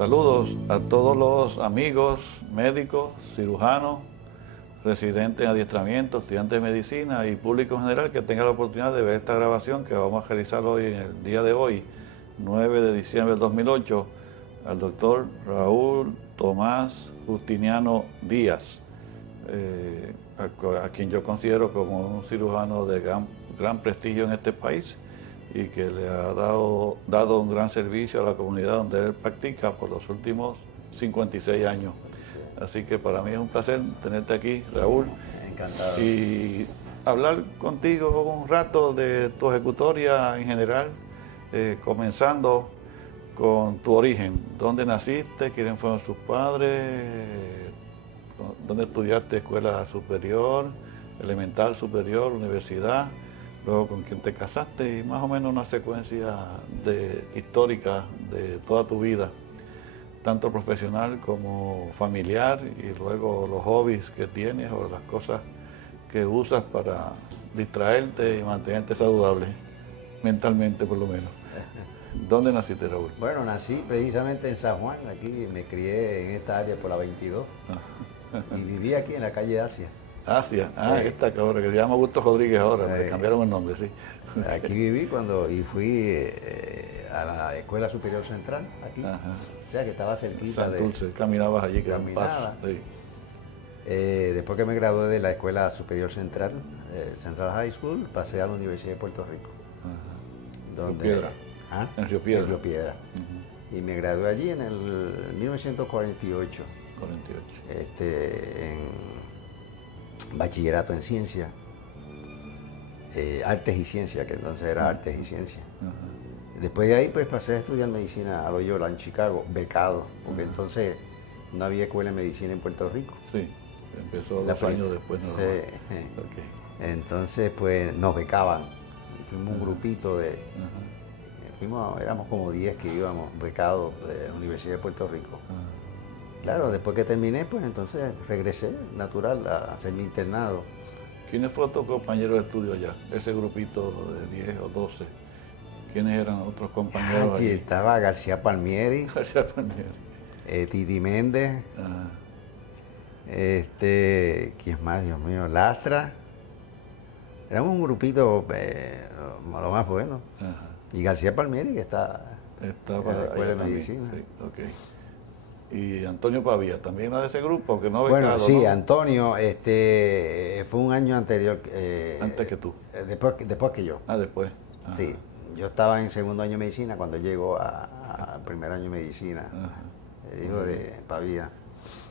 Saludos a todos los amigos, médicos, cirujanos, residentes en adiestramiento, estudiantes de medicina y público en general que tenga la oportunidad de ver esta grabación que vamos a realizar hoy, en el día de hoy, 9 de diciembre del 2008, al doctor Raúl Tomás Justiniano Díaz, a quien yo considero como un cirujano de gran prestigio en este país y que le ha dado un gran servicio a la comunidad donde él practica por los últimos 56 años. Así que para mí es un placer tenerte aquí, Raúl. Encantado. Y hablar contigo un rato de tu ejecutoria en general, comenzando con tu origen. ¿Dónde naciste? ¿Quiénes fueron sus padres? ¿Dónde estudiaste escuela superior, elemental, superior, universidad? Luego con quién te casaste y más o menos una secuencia histórica de toda tu vida, tanto profesional como familiar, y luego los hobbies que tienes o las cosas que usas para distraerte y mantenerte saludable, mentalmente por lo menos. ¿Dónde naciste, Raúl? Bueno, nací precisamente en San Juan, aquí me crié en esta área por la 22 y viví aquí en la calle Asia. Asia, Sí. esta que ahora que se llama Augusto Rodríguez ahora, me cambiaron el nombre, sí. Aquí viví y fui a la Escuela Superior Central, aquí. Ajá. O sea que estaba cerquita Santurce, caminabas allí, que era un paso. Caminaba. Sí. Después que me gradué de la Escuela Superior Central, Central High School, pasé a la Universidad de Puerto Rico. Ajá. Donde, Río Piedra. ¿Ah? En Río Piedra. En Río Piedra. Y me gradué allí en el 1948. 48. En bachillerato en ciencia, artes y ciencia, que entonces era artes y ciencia. Después de ahí pues pasé a estudiar medicina a Loyola en Chicago, becado, porque entonces no había escuela de medicina en Puerto Rico. Sí, empezó La 2 prim- años después. ¿No? Sí. Ok. Entonces pues nos becaban, fuimos un grupito de, Ajá. éramos como 10 que íbamos becados de la Universidad de Puerto Rico. Ajá. Claro, después que terminé, pues entonces regresé, natural, a hacer mi internado. ¿Quiénes fueron tus compañeros de estudio allá? Ese grupito de 10 o 12. ¿Quiénes eran otros compañeros Sí, allí? estaba García Palmieri, García Palmieri. Titi Méndez, Ajá. ¿quién más, Dios mío? Lastra. Éramos un grupito, lo más bueno. Ajá. Y García Palmieri, que está Estaba en la escuela allá de también. medicina. Sí, ok. Y Antonio Pavía, también era de ese grupo, aunque no Bueno, becado, sí, ¿no? Antonio, fue un año anterior. Antes que tú. Después que yo. Después. Ajá. Sí, yo estaba en segundo año de medicina cuando él llegó al primer año de medicina, Ajá. el hijo de Pavía.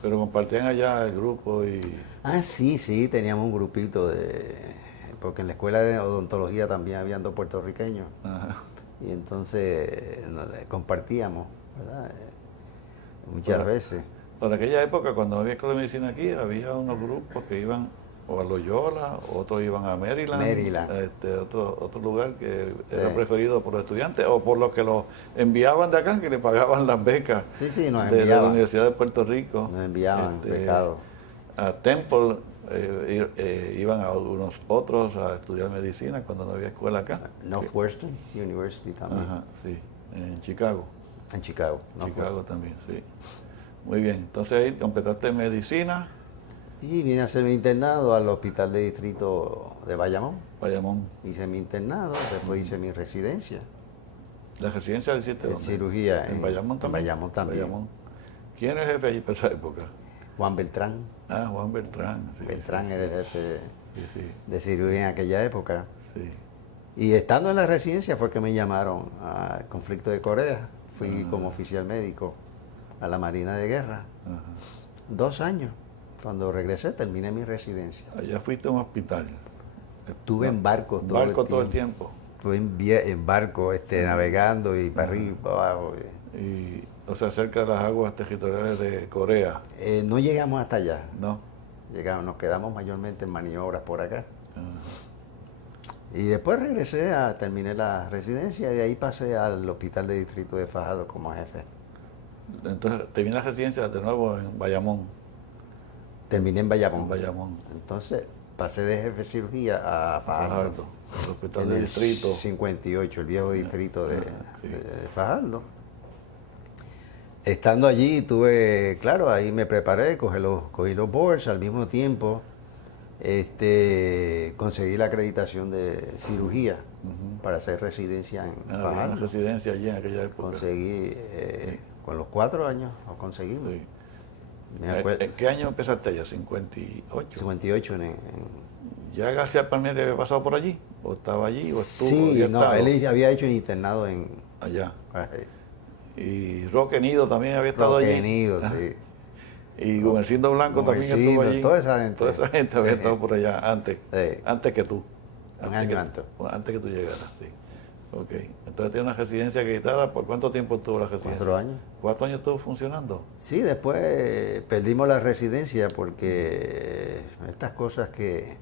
Pero compartían allá el grupo y... Ah, sí, teníamos un grupito porque en la escuela de odontología también habían 2 puertorriqueños Ajá. y entonces compartíamos, ¿verdad? Muchas Para- veces. Para aquella época, cuando no había escuela de medicina aquí, había unos grupos que iban o a Loyola, otros iban a Maryland, otro lugar que era Sí. preferido por los estudiantes o por los que los enviaban de acá, que le pagaban las becas Sí, nos de la enviaban. Universidad de Puerto Rico. Nos enviaban becados. A Temple iban a algunos otros a estudiar medicina cuando no había escuela acá. Northwestern University también, Ajá, sí, en Chicago. en Chicago. Chicago también, sí. Muy bien, entonces ahí completaste medicina, Y vine a hacer mi internado al Hospital de Distrito de Bayamón. Bayamón. Hice mi internado, después hice mi residencia. ¿La residencia la hiciste En dónde? cirugía. ¿En Bayamón también? En Bayamón también. Bayamón. ¿Quién era el jefe allí para esa época? Juan Beltrán. Juan Beltrán. Sí, Beltrán sí, era el jefe sí, de cirugía en aquella época. sí. Y estando en la residencia fue que me llamaron al conflicto de Corea. Fui como oficial médico a la Marina de Guerra. Ajá. 2 años. Cuando regresé terminé mi residencia. Allá fuiste a un hospital. Estuve en barcos Todo el tiempo. Estuve en barco, navegando y para arriba y para abajo. Y, o sea, cerca de las aguas territoriales de Corea, No llegamos hasta allá. ¿no? Nos quedamos mayormente en maniobras por acá. Ajá. Y después terminé la residencia y de ahí pasé al Hospital de Distrito de Fajardo como jefe. Entonces, terminé la residencia de nuevo en Bayamón. Terminé en Bayamón. En Bayamón. Entonces pasé de jefe de cirugía a Fajardo. Fajardo, el hospital En de el distrito. 58, el viejo distrito de sí. Fajardo. Estando allí tuve, claro, ahí me preparé, cogí los boards al mismo tiempo. Conseguí la acreditación de cirugía para hacer residencia en Había una Fajardo. residencia allí en aquella época. Conseguí, con los 4 años, lo conseguimos. Sí. Me acuerdo, ¿En qué año empezaste ya? ¿58? 58 ¿Ya García Palmieri había pasado por allí? ¿O estaba allí? ¿O estuvo? Sí, ¿Había no, estado él había hecho un internado en allá? Y Roque Nido también había estado allí. Roquenido, sí. Y Gumercindo Blanco también estuvo allí. Toda esa gente. Toda esa gente había estado por allá antes. Sí. Antes que tú. Un año antes. Antes que tú llegaras, sí. Ok. Entonces tiene una residencia acreditada. ¿Por cuánto tiempo estuvo la residencia? 4 años. 4 años estuvo funcionando. Sí, después perdimos la residencia porque estas cosas que...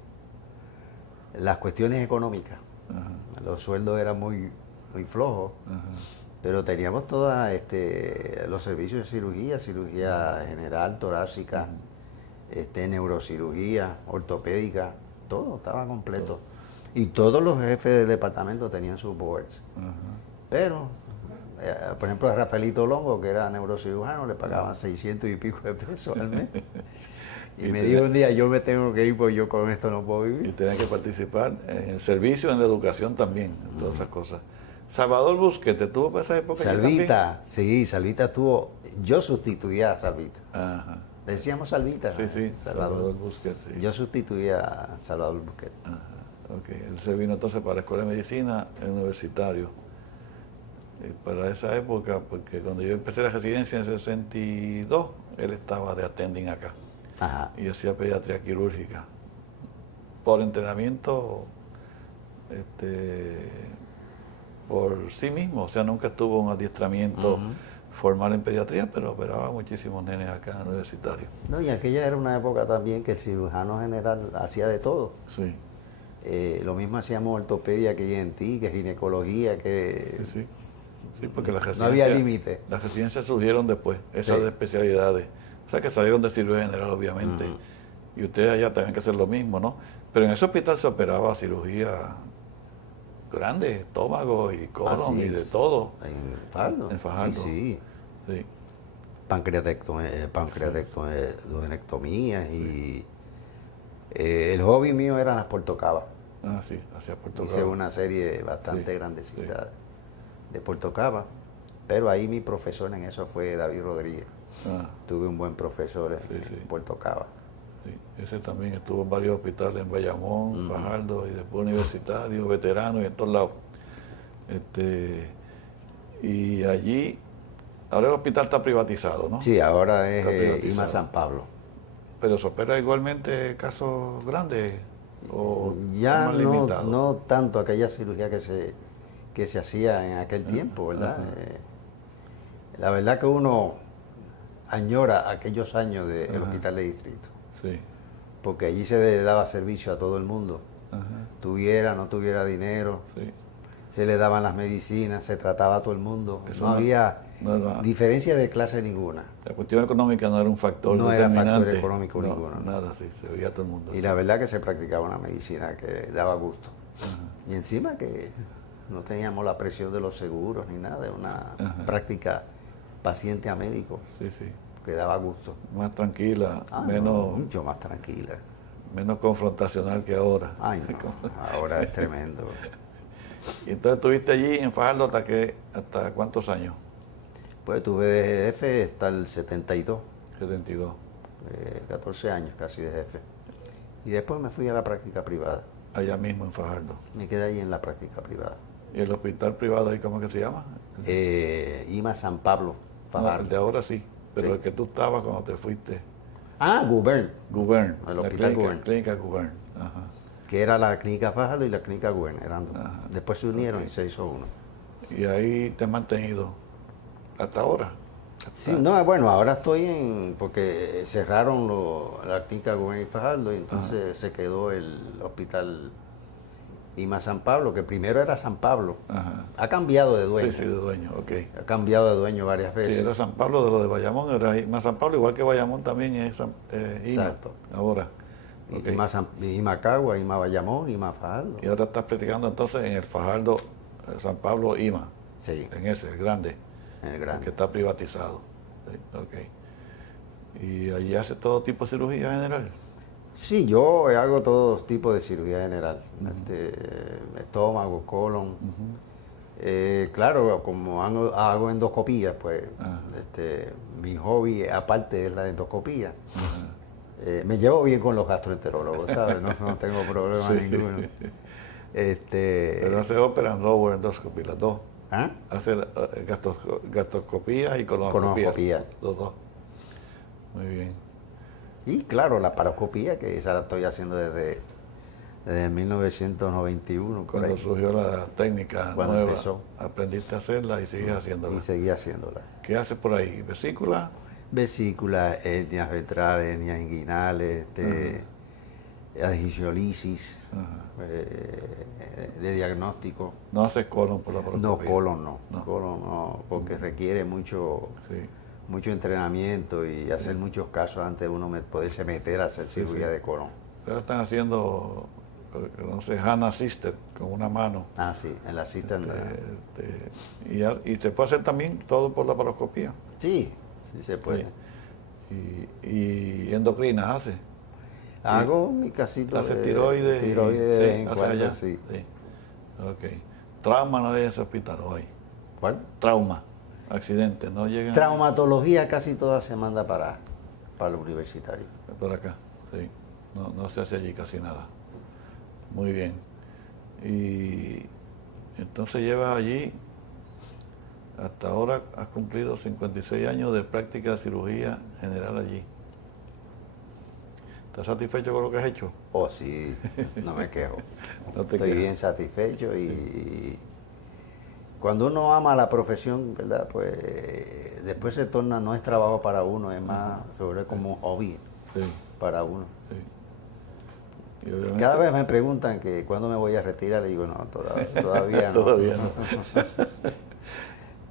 Las cuestiones económicas. Ajá. Los sueldos eran muy flojos. Ajá. Pero teníamos todos los servicios de cirugía general, torácica, neurocirugía, ortopédica, todo estaba completo. Y todos los jefes de departamento tenían sus boards. Ajá. Pero, por ejemplo, a Rafaelito Longo, que era neurocirujano, le pagaban 600 y pico de pesos al mes. Y me dijo un día, yo me tengo que ir porque yo con esto no puedo Y vivir. tenía que participar en el servicio, en la educación también, en todas esas cosas. Salvador Busquete, ¿tuvo para esa época? Salvita, sí, Salvita estuvo, yo sustituía a Salvita. Ajá. Le decíamos Salvita. Sí, sí, Salvador. Busquete, sí. Yo sustituía a Salvador Busquete. Ajá. Ok, él se vino entonces para la Escuela de Medicina universitario. Y para esa época, porque cuando yo empecé la residencia en 62, él estaba de attending acá. Ajá. Y hacía pediatría quirúrgica. Por entrenamiento, por sí mismo, o sea, nunca tuvo un adiestramiento formal en pediatría, pero operaba muchísimos nenes acá en el universitario. No, y aquella era una época también que el cirujano general hacía de todo. Sí, Lo mismo hacíamos ortopedia que ENT, que ginecología, que... sí, sí. Sí, porque las No había residencias, límite. las residencias surgieron después, esas Sí. de especialidades. O sea, que salieron de cirugía general, obviamente. Y ustedes allá tenían que hacer lo mismo, ¿no? Pero en ese hospital se operaba cirugía grande, estómago y colon sí, y de todo. En Fajardo. En Fajardo. Sí, sí. Sí. Duodenectomías y... el hobby mío eran las portocabas. Ah, sí, hacia Puerto Hice Rico. una serie bastante Sí, grandecita de portocabas, pero ahí mi profesor en eso fue David Rodríguez. Ah, Tuve un buen profesor Sí, en sí. portocabas. sí. Ese también estuvo en varios hospitales, en Bayamón, Fajardo, y después universitario, veterano y en todos lados. Y allí, ahora el hospital está privatizado, ¿no? Sí, ahora Está es privatizado. IMA San Pablo. Pero se opera igualmente casos grandes o Ya más no, limitado. no tanto aquella cirugía que se hacía en aquel tiempo, ¿verdad? ajá. La verdad que uno añora aquellos años del Ajá. hospital de distrito, Sí. porque allí se daba servicio a todo el mundo, Ajá. tuviera, no tuviera dinero, Sí. se le daban las medicinas, se trataba a todo el mundo, Eso no había no era- diferencia de clase ninguna. La cuestión económica no era un factor No era factor determinante. económico No, ninguno, no. Nada, sí, se veía todo el mundo. Y la verdad que se practicaba una medicina que daba gusto. Ajá. Y encima que no teníamos la presión de los seguros ni nada, era una Ajá. práctica paciente a médico Sí, sí. que daba gusto. Más tranquila, Ah, no, menos, mucho más tranquila. menos confrontacional que ahora. Ay, no, ahora es tremendo. Y entonces estuviste allí en Fajardo hasta cuántos años? Pues tuve de jefe hasta el 72, 72. 14 años casi de jefe. Y después me fui a la práctica privada. Allá mismo en Fajardo. Me quedé ahí en la práctica privada. ¿Y el hospital privado ahí cómo que se llama? IMA San Pablo, No, el Fajardo. de ahora sí, pero Sí. el que tú estabas cuando te fuiste. Ah, Gubern, Gubern. El la hospital clínica, Gubern. Clínica Gubern. Ajá. que era la clínica Fajardo y la clínica Gubern, eran dos. Ajá. Después se unieron Ok. y se hizo uno. Y ahí te has mantenido hasta ahora. Sí, no, bueno, ahora estoy porque cerraron la clínica Gubern y Fajardo y entonces se quedó el hospital IMA San Pablo, que primero era San Pablo. Ajá. Ha cambiado de dueño. Sí, sí, de dueño, ok. Ha cambiado de dueño varias Sí, veces. era San Pablo de lo de Bayamón, era más San Pablo, igual que Bayamón también es IMA. Exacto. Ahora. Ok. IMA Cagua, IMA Bayamón, IMA Fajardo. Y ahora estás practicando entonces en el Fajardo, San Pablo IMA, Sí, en ese, el grande, en el el grande. que está privatizado. Sí, ok. ¿Y allí hace todo tipo de cirugía general? Sí, yo hago todo tipo de cirugía general, estómago, colon. Claro, como hago endoscopía, pues mi hobby aparte es la endoscopía. Me llevo bien con los gastroenterólogos, ¿sabes? No tengo problema Sí. ninguno. Pero hace ópera en lower endoscopy, las dos. ¿Ah? Hace gastroscopía y colonoscopía. Colonoscopía. Los dos. Muy bien. Y claro, la paroscopía, que esa la estoy haciendo desde 1991. por Cuando ahí, surgió la técnica Cuando nueva, empezó. aprendiste a hacerla y sigues haciéndola. Y seguí haciéndola. ¿Qué haces por ahí? ¿Vesícula? Vesículas, hernias ventrales, hernias inguinales, adhesiolisis, de diagnóstico. No haces colon por la No, paroscopía. colon no, No. colon no, porque requiere mucho entrenamiento y hacer muchos casos antes de uno poderse meter a hacer cirugía de colon. Pero están haciendo, no sé, hand assisted, con una mano. Ah, sí, en la cista. Y se puede hacer también todo por la paroscopía. Sí, sí se puede. Y endocrina hace. Hago mi casito Hace de tiroides. tiroides de vez en hace cuando, allá. sí. Ok. Trauma no hay en ese hospital, ¿o hay? ¿Cuál? Trauma, accidente, no llegan. Traumatología casi toda se manda para el universitario. Por acá, sí. No se hace allí casi nada. Muy bien. Y entonces llevas allí, hasta ahora has cumplido 56 años de práctica de cirugía general allí. ¿Estás satisfecho con lo que has hecho? Oh, sí, no me quejo. No te Estoy quejas. bien satisfecho y cuando uno ama la profesión, ¿verdad? Pues después se torna, no es trabajo para uno, es más sobre como un hobby Sí, para uno. sí. Y obviamente- Cada vez me preguntan que cuándo me voy a retirar, le digo, no, todavía no. Todavía no.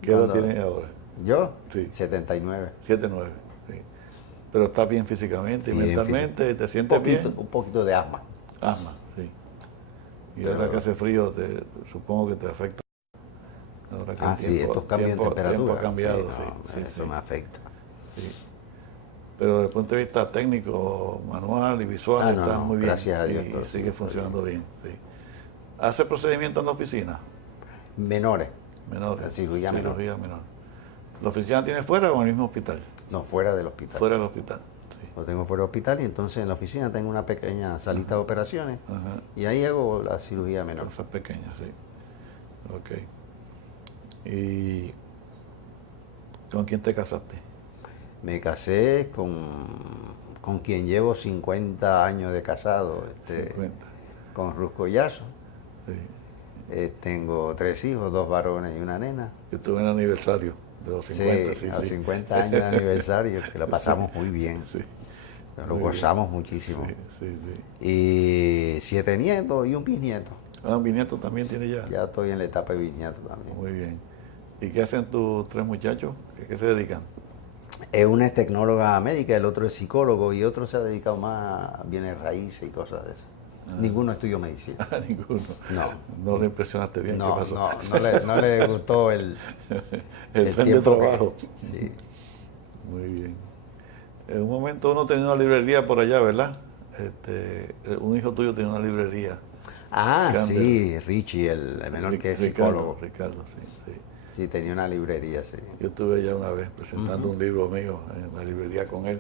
¿Qué edad Cuando- tienes ahora? ¿Yo? Sí. 79. 7-9. Sí. Pero estás bien físicamente y Bien mentalmente, te sientes bien. Un poquito de asma. Asma, sí. Y Pero- ahora que hace frío, supongo que te afecta. Ahora que el Sí, estos cambios en tiempo temperatura. ha cambiado, Sí, no, sí. eso me afecta. Sí. Pero desde el punto de vista técnico, manual y visual, No, está no, muy bien. gracias a Dios, Y todo sigue sigue funcionando bien. Sí. ¿Hace procedimiento en la oficina? Menores. Menores. La cirugía menor. menor. ¿La oficina tiene fuera o en el mismo hospital? No, fuera del hospital. Fuera del hospital. Sí. Lo tengo fuera del hospital y entonces en la oficina tengo una pequeña salita de operaciones Ajá. y ahí hago la cirugía menor. Cosas pequeñas, sí. Ok. ¿Y con quién te casaste? Me casé con quien llevo 50 años de casado, 50. con Ruth Collazo. Sí. Tengo 3 hijos, 2 varones y una nena. Yo tuve el aniversario de los 50, sí, los sí. 50 años de aniversario, que lo pasamos muy bien. Sí. Lo Muy gozamos muchísimo. Sí. Y 7 nietos y un bisnieto. Ah, mi nieto también tiene ya. Ya estoy en la etapa de bisnieto también. Muy bien. ¿Y qué hacen tus 3 muchachos? ¿Qué se dedican? Una es tecnóloga médica, el otro es psicólogo y otro se ha dedicado más a bienes raíces y cosas de eso. Ninguno estudió medicina. Ah, ninguno. No. No le impresionaste bien. No, ¿Qué pasó? no le gustó el el tren de tiempo que- trabajo. Sí. Muy bien. En un momento uno tenía una librería por allá, ¿verdad? Un hijo tuyo tenía una librería. Ah, Campbell. sí, Richie, el menor que es psicólogo. Ricardo, sí. Sí, tenía una librería, sí. Yo estuve ya una vez presentando un libro mío en la librería con él.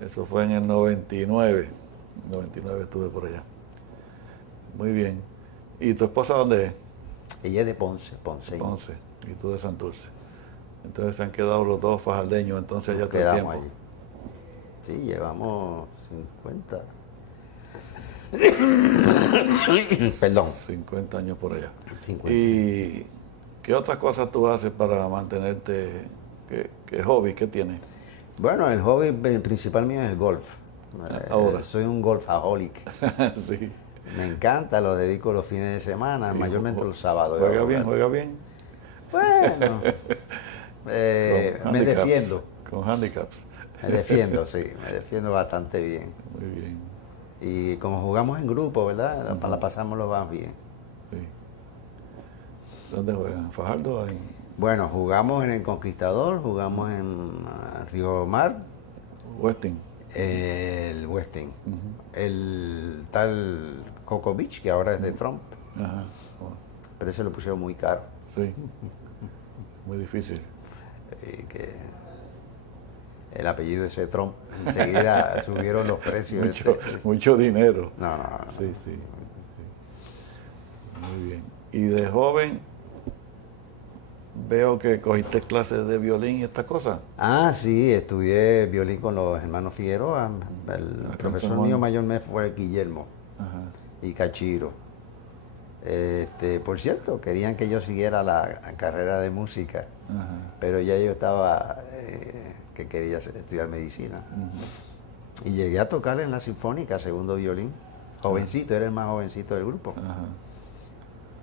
Eso fue en el 99. 99 estuve por allá. Muy bien. ¿Y tu esposa dónde es? Ella es de Ponce. Ponce. Y tú de Santurce. Entonces se han quedado los dos fajardeños, entonces ya todo el Quedamos tiempo. allí. Sí, llevamos 50. Perdón. 50 años por allá. 50. ¿Y qué otras cosas tú haces para mantenerte? ¿Qué hobby? ¿Qué tienes? Bueno, el hobby principal mío es el golf. Ahora. Soy un golfaholic. Sí. Me encanta, lo dedico los fines de semana, mayormente los sábados. ¿Juega bien? Bueno, Con me handicaps, defiendo. Con handicaps. Me defiendo, sí, me defiendo bastante bien. Muy bien. Y como jugamos en grupo, ¿verdad? La pasamos lo más bien. Sí. ¿Dónde juegan? ¿En Fajardo? Bueno, jugamos en el Conquistador, jugamos en Río Mar, Westin. el Westin, el tal Coco Beach, que ahora es de Trump, Ajá. Bueno, pero ese lo pusieron muy caro. sí. Muy difícil. Que el apellido ese Trump, enseguida subieron los precios. Mucho dinero. No. Sí, sí. Muy bien. Y de joven veo que cogiste clases de violín y estas cosas. Ah, sí, estudié violín con los hermanos Figueroa. El profesor San Juan. mío mayor me fue Guillermo Ajá. y Cachiro. Por cierto, querían que yo siguiera la carrera de música, Ajá. pero ya yo estaba que quería estudiar medicina. Y llegué a tocar en la Sinfónica, segundo violín. Jovencito, era el más jovencito del grupo. Ajá.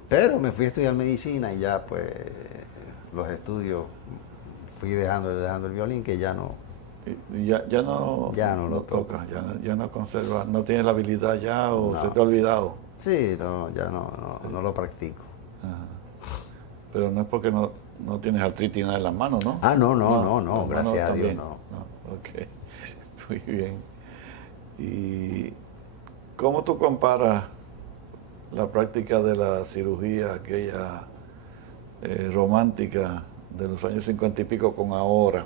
Pero me fui a estudiar medicina y ya pues los estudios fui dejando el violín, que ya no. Y ya no, Ya no lo tocas, ya no conservas, no tienes la habilidad ya o No. se te ha olvidado. Sí, no, ya no lo practico. Ajá. Pero no es porque no tienes artritis en las manos, ¿no? Ah, no, las gracias manos a Dios también. no. Ok, muy bien. ¿Y cómo tú comparas la práctica de la cirugía, aquella romántica de los años 50 y pico con ahora?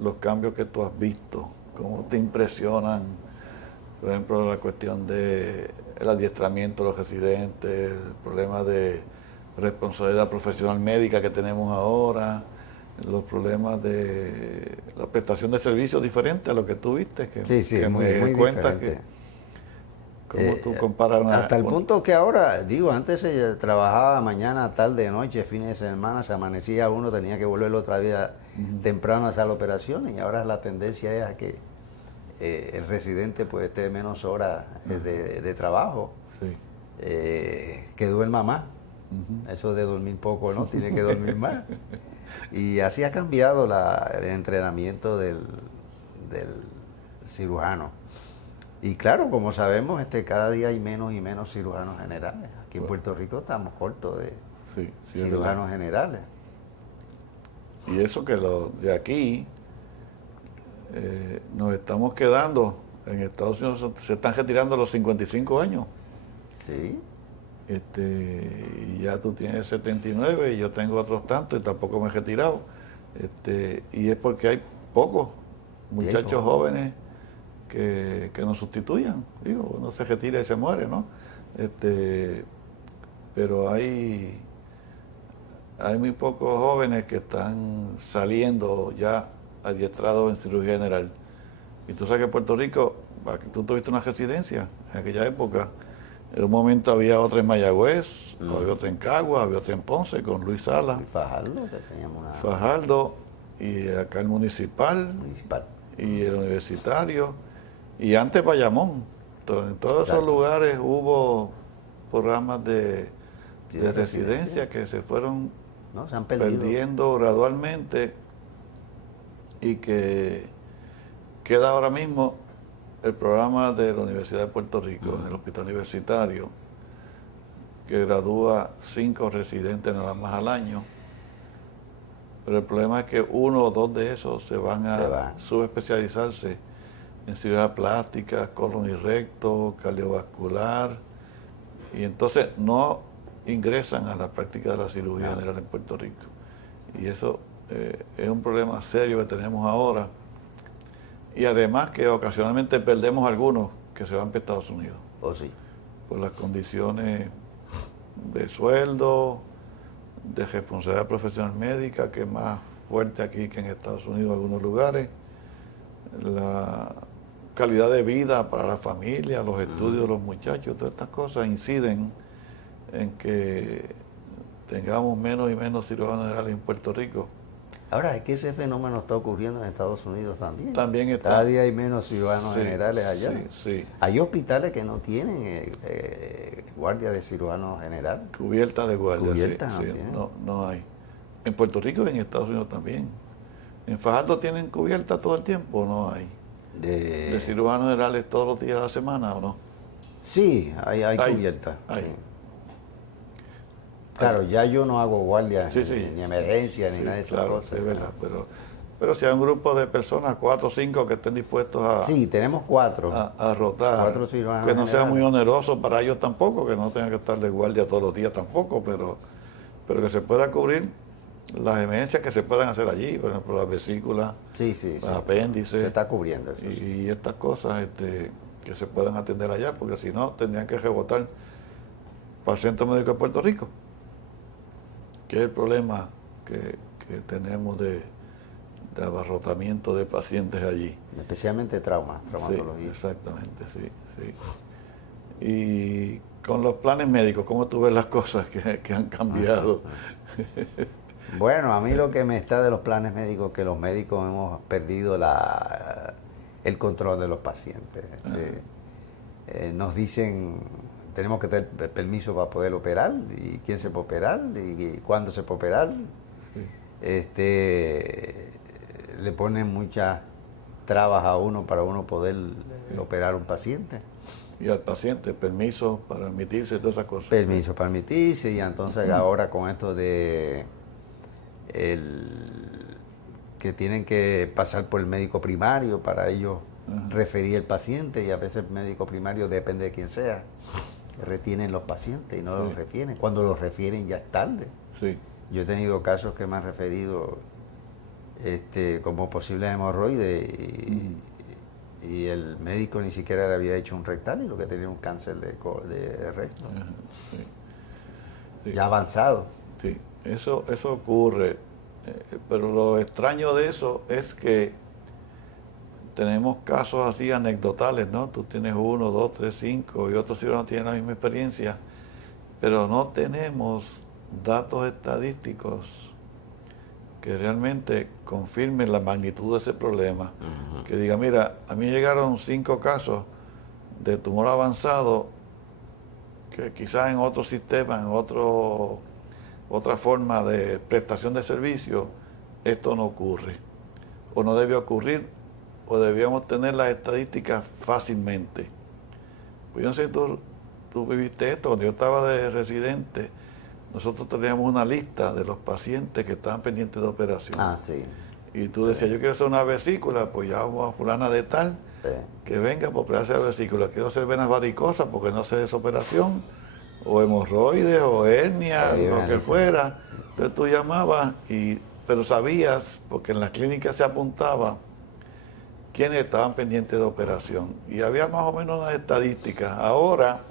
Los cambios que tú has visto, ¿cómo te impresionan? Por ejemplo, la cuestión de el adiestramiento de los residentes, el problema de responsabilidad profesional médica que tenemos ahora, los problemas de la prestación de servicios diferentes a lo que tú viste, que, Sí, que muy me cuentas diferente. cómo tú comparas Hasta el punto que ahora, digo, antes se trabajaba mañana, tarde, noche, fines de semana, se amanecía uno, tenía que volver otra día temprano a hacer la operación, y ahora la tendencia es a que el residente pues esté menos horas de trabajo, sí. que duerma más. Eso de dormir poco, ¿no? Tiene que dormir más. Y así ha cambiado el entrenamiento del cirujano. Y claro, como sabemos, cada día hay menos y menos cirujanos generales. Aquí en Puerto Rico estamos cortos de Sí, sí, es cirujanos verdad. generales. Y eso que los de aquí nos estamos quedando, en Estados Unidos se están retirando a los 55 años. Sí. Y ya tú tienes 79 y yo tengo otros tantos y tampoco me he retirado. Y es porque hay pocos muchachos pocos. jóvenes que nos sustituyan. Digo, uno se retira y se muere, ¿no? Pero hay muy pocos jóvenes que están saliendo ya adiestrados en cirugía general. Y tú sabes que en Puerto Rico, tú tuviste una residencia en aquella época. En un momento había otra en Mayagüez, había otra en Cagua, había otra en Ponce con Luis Sala, Y Fajardo, que teníamos una Fajardo, y acá el municipal, municipal. y el universitario, y antes Bayamón. En todos esos Exacto. lugares hubo programas de Sí, de residencia que se fueron ¿No? Se han perdido. perdiendo gradualmente y que queda ahora mismo el programa de la Universidad de Puerto Rico, en el hospital universitario, que gradúa 5 residentes nada más al año. Pero el problema es que 1 o 2 de esos se van Se a van. subespecializarse en cirugía plástica, colon y recto, cardiovascular, y entonces no ingresan a la práctica de la cirugía general en Puerto Rico. Y eso es un problema serio que tenemos ahora. Y además que ocasionalmente perdemos algunos que se van para Estados Unidos ¿O sí? por las condiciones de sueldo, de responsabilidad profesional médica, que es más fuerte aquí que en Estados Unidos en algunos lugares, la calidad de vida para la familia, los estudios de los muchachos, todas estas cosas inciden en que tengamos menos y menos cirujanos generales en Puerto Rico. Ahora, es que ese fenómeno está ocurriendo en Estados Unidos también. También está. Cada día hay menos cirujanos Sí, generales allá. sí, sí. Hay hospitales que no tienen guardia de cirujano general. Cubierta de guardia, Cubierta sí, no sí, tienen. no hay. En Puerto Rico y en Estados Unidos también. ¿En Fajardo tienen cubierta todo el tiempo o no hay? ¿De cirujanos generales todos los días de la semana o no? Sí, hay cubierta. Hay. Sí. Claro, ya yo no hago guardia, Sí, sí. ni emergencia, ni Sí, nada de esas claro, cosas. es verdad, pero si hay un grupo de personas, 4 o 5 que estén dispuestos Sí, tenemos 4. a rotar, 4 cirujanos que no sea muy generales. oneroso para ellos tampoco, que no tengan que estar de guardia todos los días tampoco, pero que se pueda cubrir las emergencias que se puedan hacer allí, por ejemplo, las vesículas, Sí, sí, los sí. apéndices. Se está cubriendo eso, y, sí. y estas cosas que se puedan atender allá, porque si no, tendrían que rebotar para el Centro Médico de Puerto Rico, que es el problema que tenemos de abarrotamiento de pacientes allí. Especialmente traumatología. Sí, exactamente, sí, sí. Y con los planes médicos, ¿cómo tú ves las cosas que han cambiado? Bueno, a mí lo que me está de los planes médicos, que los médicos hemos perdido el control de los pacientes. Nos dicen, tenemos que tener permiso para poder operar, y quién se puede operar, y cuándo se puede operar. Le ponen muchas trabas a uno para uno poder operar un paciente. Y al paciente, permiso para admitirse, todas esas cosas. Permiso para admitirse, y entonces ahora con esto de que tienen que pasar por el médico primario para ellos referir el paciente, y a veces el médico primario, depende de quién sea, retienen los pacientes y no los refieren. Cuando los refieren ya es tarde. Sí. Yo he tenido casos que me han referido como posible hemorroide, y el médico ni siquiera le había hecho un rectal, y lo que tenía un cáncer de recto. Sí. Sí. Ya avanzado. Sí, eso ocurre, pero lo extraño de eso es que tenemos casos así anecdotales, ¿no? Tú tienes 1, 2, 3, 5 y otros ciudadanos tienen la misma experiencia, pero no tenemos datos estadísticos que realmente confirmen la magnitud de ese problema. Que diga, mira, a mí llegaron 5 casos de tumor avanzado que quizás en otro sistema, en otra forma de prestación de servicio, esto no ocurre, o no debe ocurrir, o debíamos tener las estadísticas fácilmente. Pues yo no sé si tú viviste esto. Cuando yo estaba de residente, nosotros teníamos una lista de los pacientes que estaban pendientes de operación. Ah, sí. Y tú decías, yo quiero hacer una vesícula, pues llamo a fulana de tal, que venga para operarse la vesícula. Quiero hacer venas varicosas porque no sé esa operación, o hemorroides, o hernia, lo que fuera. Entonces tú llamabas, pero sabías, porque en las clínicas se apuntaba quiénes estaban pendientes de operación. Y había más o menos unas estadísticas. Ahora,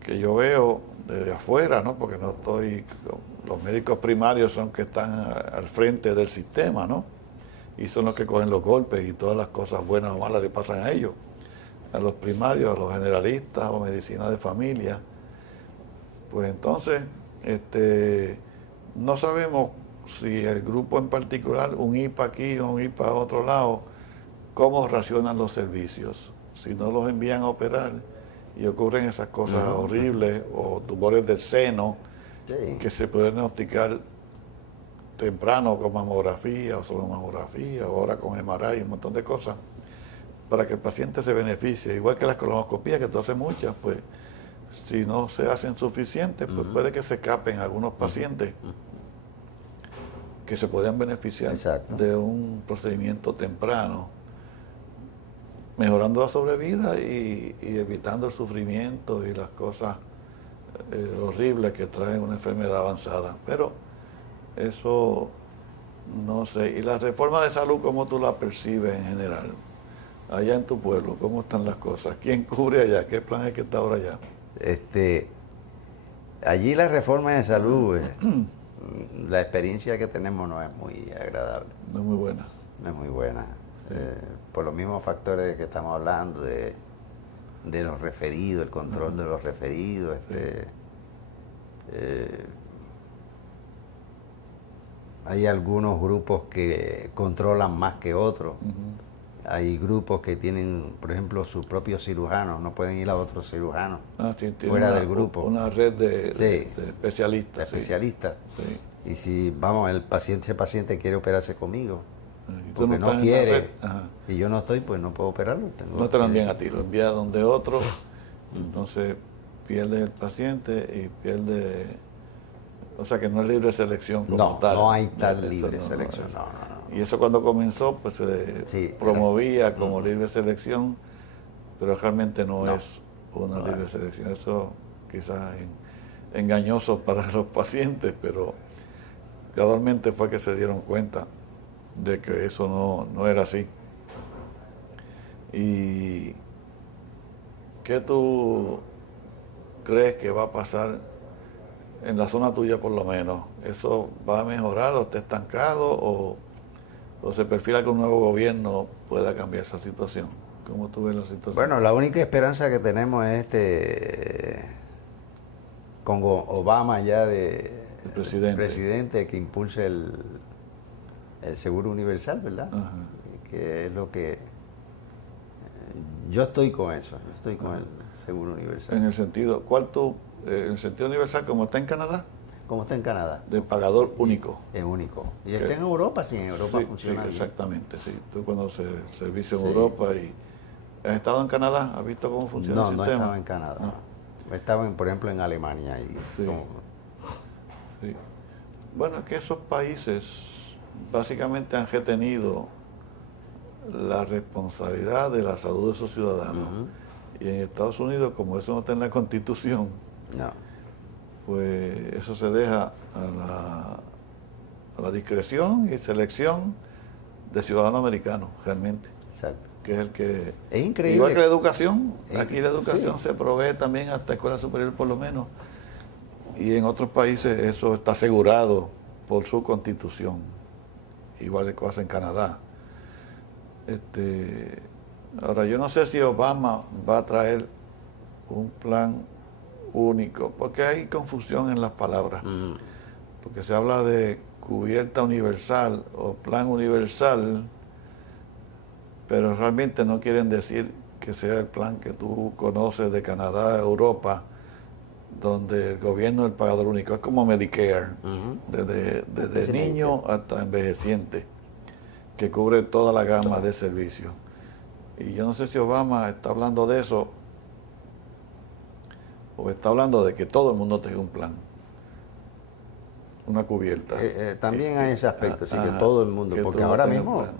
que yo veo desde afuera, ¿no? Porque no estoy, los médicos primarios son que están al frente del sistema, ¿no? Y son los que cogen los golpes y todas las cosas buenas o malas le pasan a ellos, a los primarios, a los generalistas o medicina de familia. Pues entonces, no sabemos si el grupo en particular, un IPA aquí o un IPA a otro lado, cómo racionan los servicios. Si no los envían a operar y ocurren esas cosas horribles, o tumores del seno, que se pueden diagnosticar temprano con mamografía o solo mamografía, o ahora con MRI y un montón de cosas, para que el paciente se beneficie. Igual que las colonoscopías, que tú haces muchas, pues si no se hacen suficientes, pues puede que se escapen algunos pacientes que se puedan beneficiar de un procedimiento temprano, mejorando la sobrevida y evitando el sufrimiento y las cosas horribles que trae una enfermedad avanzada. Pero eso, no sé. ¿Y la reforma de salud, cómo tú la percibes en general? Allá en tu pueblo, ¿cómo están las cosas? ¿Quién cubre allá? ¿Qué plan es que está ahora allá? Allí la reforma de salud, la experiencia que tenemos no es muy agradable. No es muy buena. No es muy buena. Por los mismos factores que estamos hablando, de los referidos, el control de los referidos. Hay algunos grupos que controlan más que otros. Hay grupos que tienen, por ejemplo, sus propios cirujanos, no pueden ir a otros cirujanos fuera del grupo. Una red de especialistas. De especialistas. Sí. Y si, vamos, ese paciente quiere operarse conmigo, porque no quiere, y yo no estoy, pues no puedo operarlo. No te lo envían a ti, lo envían donde otro, entonces pierde el paciente y pierde O sea que no es libre selección como No, tal. no hay Eso tal libre no, selección. eso. No, no, no. Y eso cuando comenzó, pues Sí, promovía como libre selección, pero realmente no, No. es una No libre es. selección. Eso quizás engañoso para los pacientes, pero gradualmente fue que se dieron cuenta de que eso no era así. ¿Y qué tú crees que va a pasar en la zona tuya por lo menos? ¿Eso va a mejorar o está estancado o se perfila que un nuevo gobierno pueda cambiar esa situación? ¿Cómo tú ves la situación? Bueno, la única esperanza que tenemos es con Obama ya de El presidente. presidente que impulse el seguro universal, ¿verdad? Ajá. Que es lo que yo estoy con eso, yo estoy con el seguro universal. En el sentido, en el sentido universal como está en Canadá, ¿Cómo está en Canadá? de pagador único. Es único. Y está en Europa, sí, en Europa Sí, funciona sí, bien. exactamente, sí. Tú conoces el servicio en Sí. Europa y has estado en Canadá, ¿has visto cómo funciona No, el no sistema? estaba en Canadá. No. Estaba, por ejemplo, en Alemania. Y Sí. como- Sí. Bueno, es que esos países básicamente han retenido la responsabilidad de la salud de sus ciudadanos. Y en Estados Unidos, como eso no está en la Constitución, no. pues eso se deja a la discreción y selección de ciudadanos americanos, realmente, Exacto. que es el que... Es increíble. Igual que la educación, aquí la Sí. educación se provee también hasta escuela superior por lo menos, y en otros países eso está asegurado por su constitución, igual que pasa en Canadá. Ahora, yo no sé si Obama va a traer un plan único, porque hay confusión en las palabras, porque se habla de cubierta universal o plan universal, pero realmente no quieren decir que sea el plan que tú conoces de Canadá, Europa, donde el gobierno es el pagador único. Es como Medicare, desde Sí, niño hasta envejeciente, que cubre toda la gama de servicios. Y yo no sé si Obama está hablando de eso o está hablando de que todo el mundo tenga un plan, una cubierta. También hay ese aspecto, sí, que Ajá, todo el mundo, que porque todo ahora tenga mismo, plan.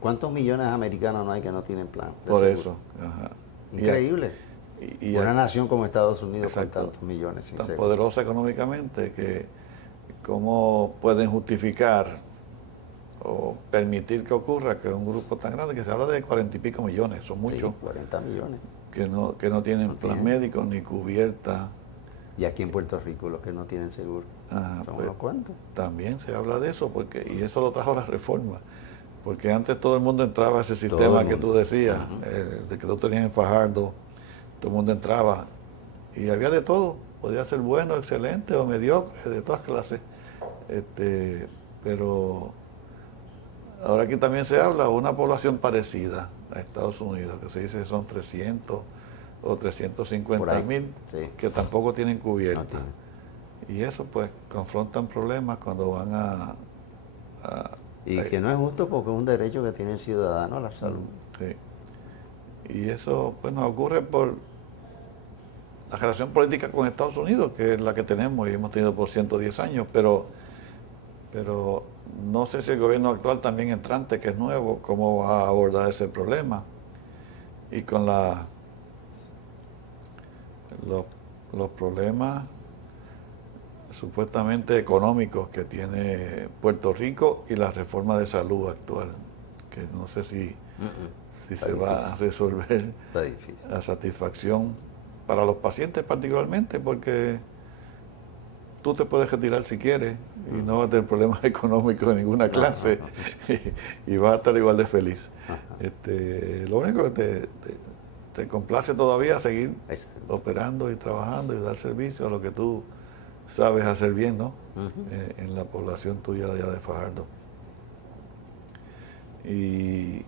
¿cuántos millones de americanos no hay que no tienen plan? de Por seguro? eso. Ajá. Increíble. Y Una nación como Estados Unidos exacto, con tantos millones sin tan seguro. poderosa económicamente que cómo pueden justificar o permitir que ocurra que un grupo tan grande, que se habla de 40 y pico millones, son muchos, Sí, 40 millones. que no tienen plan médico ni cubierta. Y aquí en Puerto Rico los que no tienen seguro. Ajá, Son pues, unos cuantos. también se habla de eso, y eso lo trajo la reforma, porque antes todo el mundo entraba a ese Todo sistema el que mundo. tú decías, de que tú tenías en Fajardo, todo el mundo entraba y había de todo, podía ser bueno, excelente o mediocre, de todas clases, pero ahora aquí también se habla de una población parecida a Estados Unidos, que se dice que son 300 o Por 350 ahí, mil, sí. que tampoco tienen cubierta. No tienen. Y eso pues confrontan problemas cuando van Y que no es justo porque es un derecho que tiene el ciudadano a la salud. Sí. Y eso pues nos ocurre por la relación política con Estados Unidos, que es la que tenemos y hemos tenido por 110 años, pero no sé si el gobierno actual también entrante, que es nuevo, cómo va a abordar ese problema. Y con los problemas supuestamente económicos que tiene Puerto Rico y la reforma de salud actual, que no sé si Está se va a resolver Está difícil. a satisfacción para los pacientes particularmente, porque tú te puedes retirar si quieres y no vas a tener problemas económicos de ninguna clase y vas a estar igual de feliz. Lo único que te complace todavía seguir operando y trabajando y dar servicio a lo que tú sabes hacer bien, ¿no? En la población tuya de allá de Fajardo. Y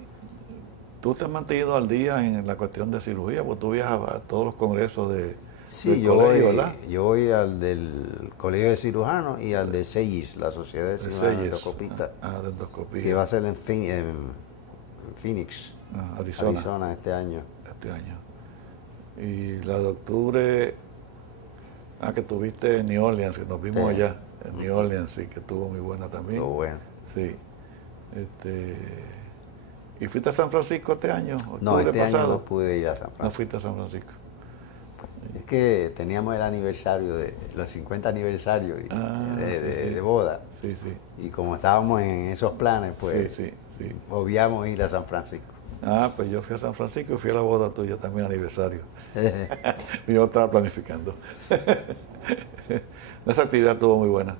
tú te has mantenido al día en la cuestión de cirugía, porque tú viajas a todos los congresos del colegio, ¿verdad? Yo voy al del Colegio de Cirujanos y al de CEIS, la Sociedad de Cirujanos Endoscopistas, de endoscopía. que va a ser en Phoenix, Arizona, este año. este año. Y la de octubre, que tuviste en New Orleans, que nos vimos Sí. allá. en New Orleans, sí, que estuvo muy buena también. Estuvo bueno. Sí. ¿Y fuiste a San Francisco este año? No, este pasado? año no pude ir a San No Francisco. fuiste a San Francisco. Es que teníamos el aniversario, los 50 aniversarios de boda. Sí, sí. Y como estábamos en esos planes, pues Sí, sí, sí. obviamos ir a San Francisco. Ah, pues yo fui a San Francisco y fui a la boda tuya también, aniversario. Yo estaba planificando. Esa actividad estuvo muy buena,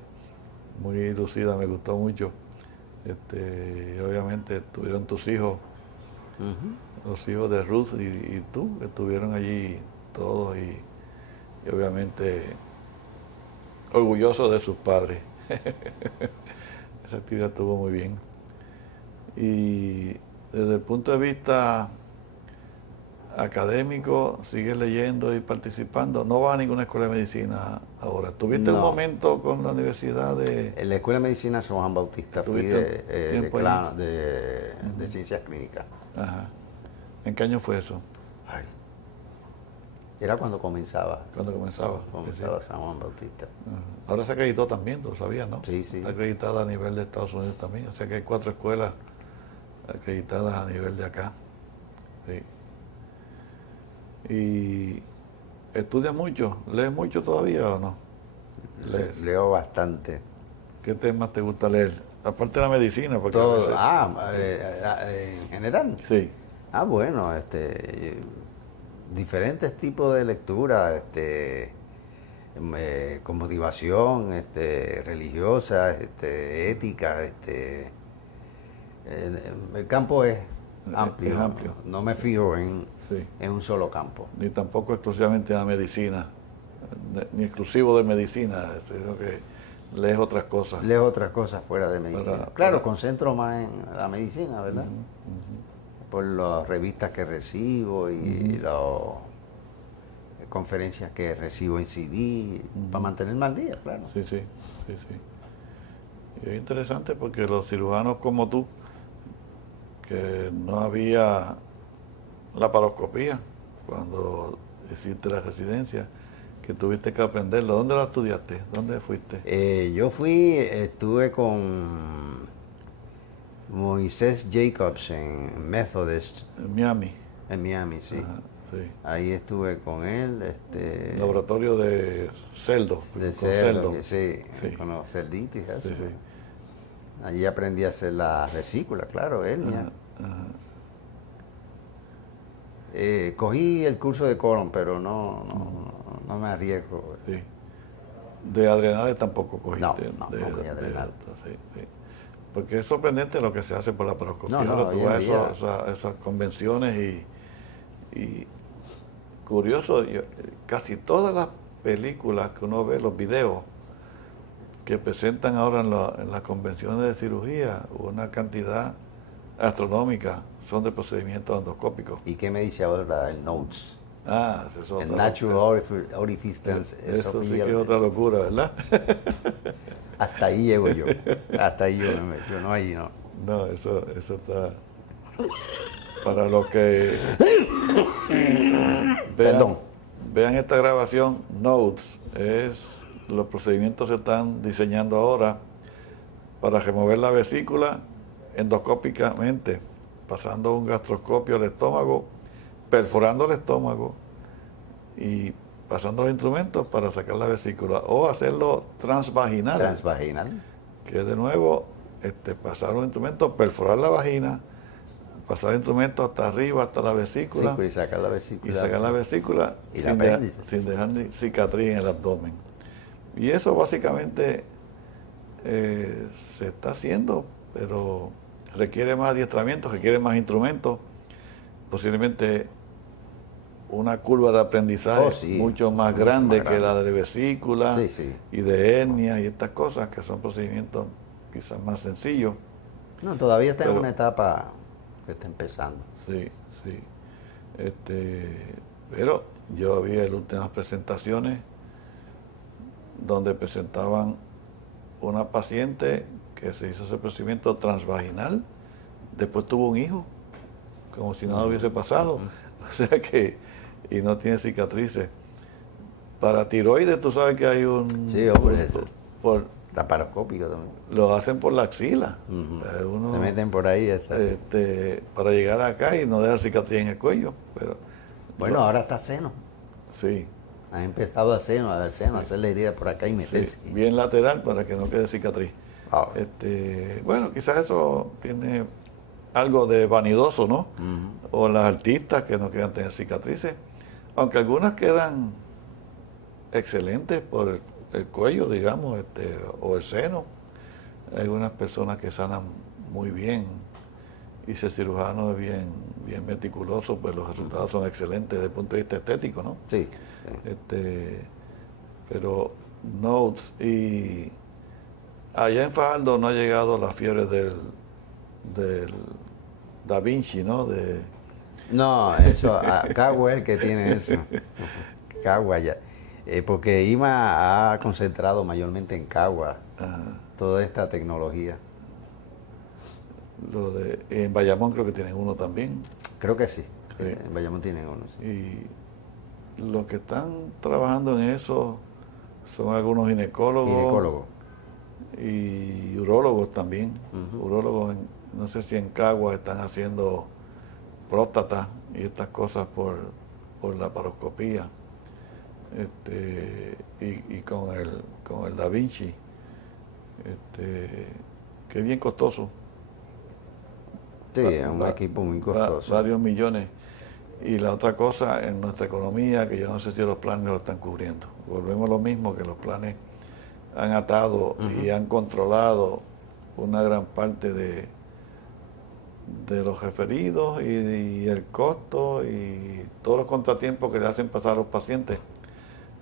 muy lucida, me gustó mucho. Y obviamente estuvieron tus hijos, los hijos de Ruth y tú, que estuvieron allí todos y obviamente orgullosos de sus padres. Esa actividad estuvo muy bien. Y desde el punto de vista académico, sigues leyendo y participando. No vas a ninguna escuela de medicina ahora. ¿Tuviste un No. momento con la universidad de...? En la Escuela de Medicina San Juan Bautista fui ¿Tuviste tiempo allí? de Ciencias Clínicas. Ajá. ¿En qué año fue eso? Ay. Era cuando comenzaba. Cuando comenzaba. Comenzaba Sí. San Juan Bautista. Ajá. Ahora se acreditó también, tú lo sabías, ¿no? Sí, sí. Está acreditada a nivel de Estados Unidos también. O sea que hay 4 escuelas acreditadas a nivel de acá. Sí. ¿Y estudias mucho? ¿Lees mucho todavía o no? ¿Lees? Leo bastante. ¿Qué temas te gusta leer? Aparte de la medicina, porque a Todo, veces- en general. Sí. Bueno, diferentes tipos de lectura, con motivación, religiosa, ética, el campo es amplio. Es amplio. No me fijo en Sí. un solo campo. Ni tampoco exclusivamente a medicina, ni exclusivo de medicina, sino que lees otras cosas. Leo otras cosas fuera de medicina. Claro, concentro más en la medicina, ¿verdad? Por las revistas que recibo y las conferencias que recibo en CD, para mantenerme al día, claro. Sí, sí, sí, sí. Y es interesante porque los cirujanos como tú, que no había laparoscopía cuando hiciste la residencia, que tuviste que aprenderlo. ¿Dónde la estudiaste? ¿Dónde fuiste? Estuve con Moisés Jacobs en Methodist, En Miami. en Miami, sí. Ajá, sí. Ahí estuve con él, Laboratorio de cerdo. de con cerdo, cerdo. sí, Sí. con los cerditos y eso. Sí, sí. Allí aprendí a hacer la vesícula, claro, hernia. Ajá, ajá. Cogí el curso de colon, pero no me arriesgo. Sí. De adrenales tampoco cogiste. No cogí adrenal. Sí, sí. Porque es sorprendente lo que se hace por la laparoscopía. No, Ahora tú hoy vas a en día. esas convenciones y curioso, casi todas las películas que uno ve, los videos que presentan ahora en las convenciones de cirugía, una cantidad astronómica son de procedimientos endoscópicos. ¿Y qué me dice ahora el Notes? Ah, eso es El otra Natural Orifice Eso sí que es Esophageal. otra locura, ¿verdad? Hasta ahí llego yo. Hasta ahí yo me meto. No, ahí no. No, eso está... Para los que Perdón. vean esta grabación, Notes, los procedimientos se están diseñando ahora para remover la vesícula endoscópicamente, pasando un gastroscopio al estómago, perforando el estómago y pasando los instrumentos para sacar la vesícula, o hacerlo transvaginal. Transvaginal. Que de nuevo pasar un instrumento, perforar la vagina, pasar el instrumento hasta arriba, hasta la vesícula, Sí, y sacar la vesícula. y sacar la vesícula Y el sin, apéndice. sin dejar ni cicatriz en el abdomen. Y eso básicamente se está haciendo, pero requiere más adiestramiento, requiere más instrumentos, posiblemente una curva de aprendizaje mucho más grande que la de vesícula y de hernia y estas cosas, que son procedimientos quizás más sencillos. No, todavía está en una etapa que está empezando. Sí, sí. Pero yo vi en las últimas presentaciones donde presentaban una paciente que se hizo ese procedimiento transvaginal, después tuvo un hijo, como si nada hubiese pasado. O sea que, y no tiene cicatrices. Para tiroides, tú sabes que hay un... Sí, hombre. Laparoscópico también. Lo hacen por la axila. Uno, Se meten por ahí. para llegar acá y no dejar cicatriz en el cuello. Pero, bueno, ahora está seno. Sí. Han empezado a seno, a hacerle herida por acá y meterse. Sí, bien lateral para que no quede cicatriz. Ah. Bueno, quizás eso tiene algo de vanidoso, ¿no? O las artistas que no quieran tener cicatrices, aunque algunas quedan excelentes por el cuello, digamos, o el seno. Hay algunas personas que sanan muy bien y si el cirujano es bien meticuloso, pues los resultados son excelentes desde el punto de vista estético, ¿no? Sí. Pero Notes y allá en Fajardo no ha llegado la fiebre del Da Vinci, ¿no? No, eso, Cagua es el que tiene eso. Cagua ya. Porque IMA ha concentrado mayormente en Cagua toda esta tecnología. En Bayamón creo que tienen uno también. Creo que sí. Sí. En Bayamón tienen uno, sí. Y los que están trabajando en eso son algunos ginecólogos. Y urólogos también. Urólogos, no sé si en Cagua están haciendo próstata y estas cosas por laparoscopía. Y con el Da Vinci, que es bien costoso. Sí, es un equipo muy costoso. Varios millones. Y la otra cosa, en nuestra economía, que yo no sé si los planes lo están cubriendo. Volvemos a lo mismo, que los planes han atado y han controlado una gran parte de los referidos y el costo y todos los contratiempos que le hacen pasar a los pacientes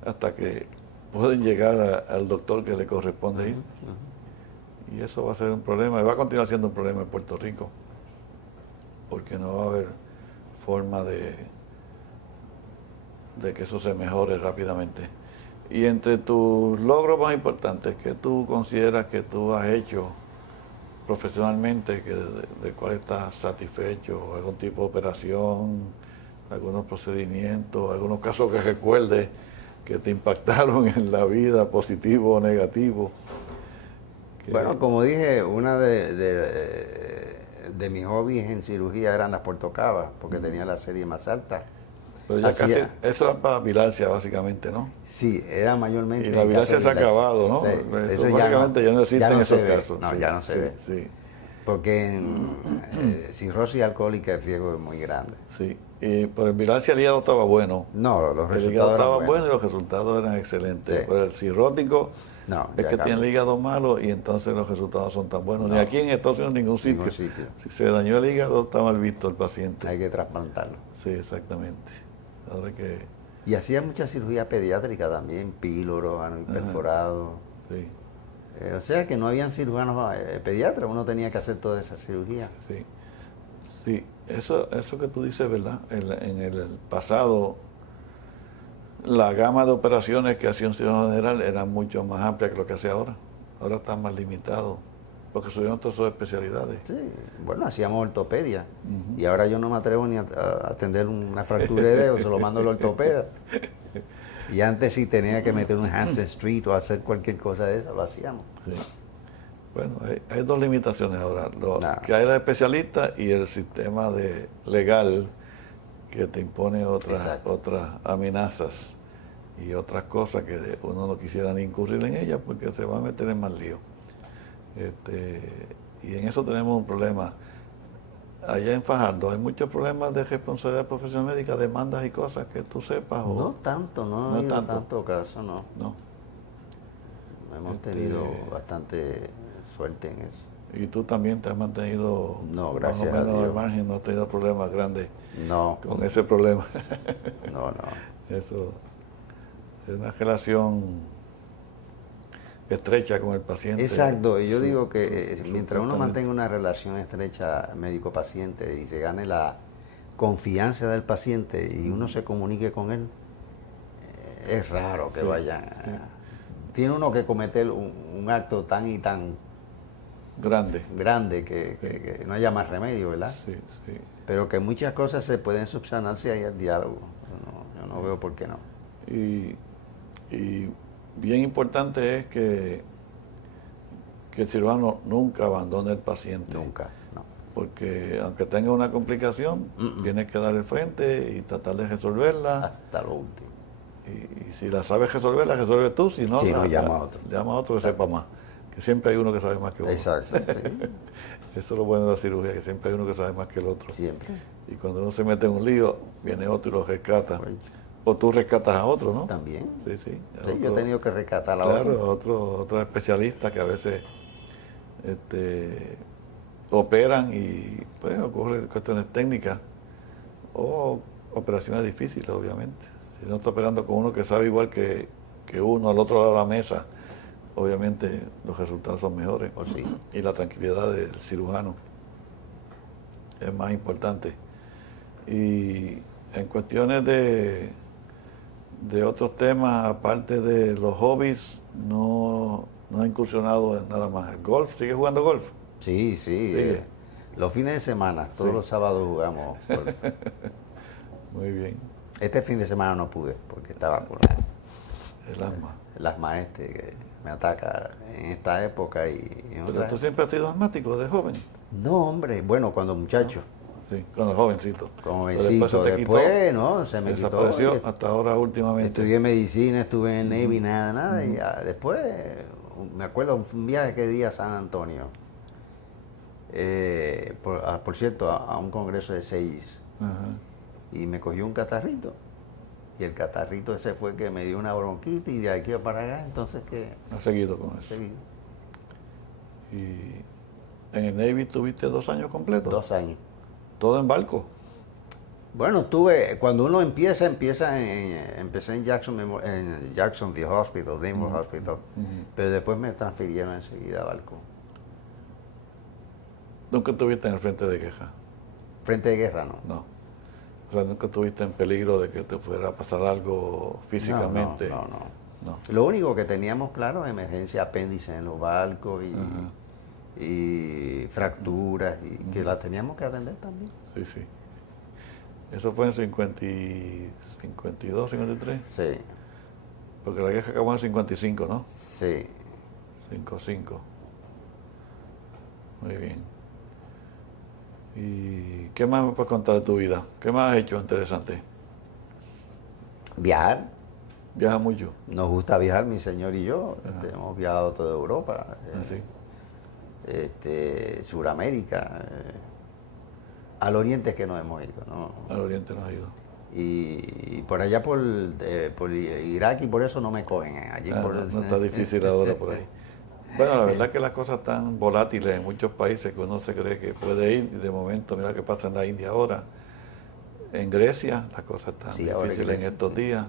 hasta que pueden llegar al doctor que le corresponde ir. Y eso va a ser un problema, y va a continuar siendo un problema en Puerto Rico, porque no va a haber forma de que eso se mejore rápidamente. Y entre tus logros más importantes, ¿qué tú consideras que tú has hecho profesionalmente, de cuál estás satisfecho? ¿Algún tipo de operación, algunos procedimientos, algunos casos que recuerdes que te impactaron en la vida, positivo o negativo? Bueno, como dije, una de mis hobbies en cirugía eran las portocavas, porque tenía la serie más alta. Pero ya casi, eso era para bilancia, básicamente, ¿no? Sí, era mayormente. Y la bilancia se ha acabado, ¿no? Sí, eso básicamente ya no existen esos casos. No, ya no se ve. Sí. Porque en cirrosis alcohólica el riesgo es muy grande. Sí, y por el bilancia el hígado estaba bueno. No, los resultados el hígado estaba eran bueno y los resultados eran excelentes. Sí. Pero el cirrótico no, es que tiene el hígado malo y entonces los resultados son tan buenos. Ni aquí en Estados Unidos, en ningún sitio. Si se dañó el hígado, está mal visto el paciente. Hay que trasplantarlo. Sí, exactamente. Ahora que... Y hacía mucha cirugía pediátrica también, píloro, ano perforado. Sí. O sea que no habían cirujanos pediatras, uno tenía que hacer toda esa cirugía. Sí, sí, eso que tú dices, ¿verdad? En el pasado, la gama de operaciones que hacía un cirujano general era mucho más amplia que lo que hace ahora. Ahora está más limitado, porque subieron todas sus especialidades. Sí, bueno, hacíamos ortopedia. Y ahora yo no me atrevo ni a atender una fractura de dedo, se lo mando al ortopeda. Y antes sí tenía que meter un Hansen Street o hacer cualquier cosa de eso, lo hacíamos. Sí. Bueno, hay dos limitaciones ahora, que hay los especialistas y el sistema legal que te impone otras amenazas y otras cosas que uno no quisiera ni incurrir en ellas porque se va a meter en más lío. Y en eso tenemos un problema. Allá en Fajardo hay muchos problemas de responsabilidad profesional médica, demandas y cosas que tú sepas. No tanto, no ha habido tanto caso, no. Hemos tenido bastante suerte en eso. Y tú también te has mantenido gracias más o menos a Dios. al margen, no has tenido problemas grandes con ese ese problema. No. Eso es una relación estrecha con el paciente. Exacto, y yo digo que mientras uno mantenga una relación estrecha médico-paciente y se gane la confianza del paciente y uno se comunique con él, es raro que vayan. Tiene uno que cometer un acto tan y tan grande que no haya más remedio, ¿verdad? Sí. Pero que muchas cosas se pueden subsanar si hay el diálogo. Yo no veo por qué no. Y bien importante es que que el cirujano nunca abandone al paciente. Nunca, no. Porque aunque tenga una complicación, tienes que darle frente y tratar de resolverla. Hasta lo último. Y si la sabes resolver, la resuelves tú. Si no, llama a otro. Llama a otro que sepa más. Que siempre hay uno que sabe más que uno. Exacto, sí. Eso es lo bueno de la cirugía, que siempre hay uno que sabe más que el otro. Siempre. Y cuando uno se mete en un lío, viene otro y lo rescata. O tú rescatas a otro, ¿no? También. Sí, sí. Sí, yo he tenido que rescatar a otro. Claro, otro especialista que a veces operan y pues ocurren cuestiones técnicas o operaciones difíciles, obviamente. Si no está operando con uno que sabe igual que uno al otro lado de la mesa, obviamente los resultados son mejores. Pues sí. Y la tranquilidad del cirujano es más importante. Y en cuestiones de otros temas, aparte de los hobbies, no ha incursionado en nada más. ¿El golf? ¿Sigue jugando golf? Sí, sí. Los fines de semana, todos los sábados jugamos golf. Muy bien. Este fin de semana no pude porque estaba con el asma que me ataca en esta época ¿Pero tú siempre has sido asmático de joven? No, hombre, bueno, cuando muchacho. Sí, cuando jovencito. Como jovencito, después no, se me desapareció quitó. hasta ahora últimamente. Estudié medicina, estuve en Navy, nada, y ya, después, me acuerdo un viaje que di a San Antonio, por cierto, a un congreso de 6, y me cogió un catarrito, y el catarrito ese fue que me dio una bronquitis, y de aquí para acá, entonces que... ¿Has seguido con eso? Seguido. ¿Y en el Navy tuviste 2 años completos? 2 años. ¿Todo en barco? Bueno, cuando uno empecé en Jacksonville Hospital, Denver Hospital, pero después me transfirieron enseguida a barco. ¿Nunca estuviste en el frente de guerra? Frente de guerra, no. No. O sea, ¿nunca estuviste en peligro de que te fuera a pasar algo físicamente? No. Lo único que teníamos, claro, emergencia apéndice en los barcos y fracturas, y que las teníamos que atender también. Sí, sí. ¿Eso fue en 52, 53? Sí. Porque la guerra acabó en 55, ¿no? Sí. 55. Muy bien. ¿Y qué más me puedes contar de tu vida? ¿Qué más has hecho interesante? Viajar. ¿Viajas mucho? Nos gusta viajar, mi señor y yo. Hemos viajado toda Europa. ¿Sí? Suramérica. Al oriente es que nos hemos ido, ¿no? Al oriente nos has ido. Y por allá por Irak y por eso no me cogen. Allí no está difícil ahora por ahí. Bueno, la verdad es que las cosas están volátiles en muchos países que uno se cree que puede ir y de momento mira qué pasa en la India ahora. En Grecia las cosas están difíciles en estos días.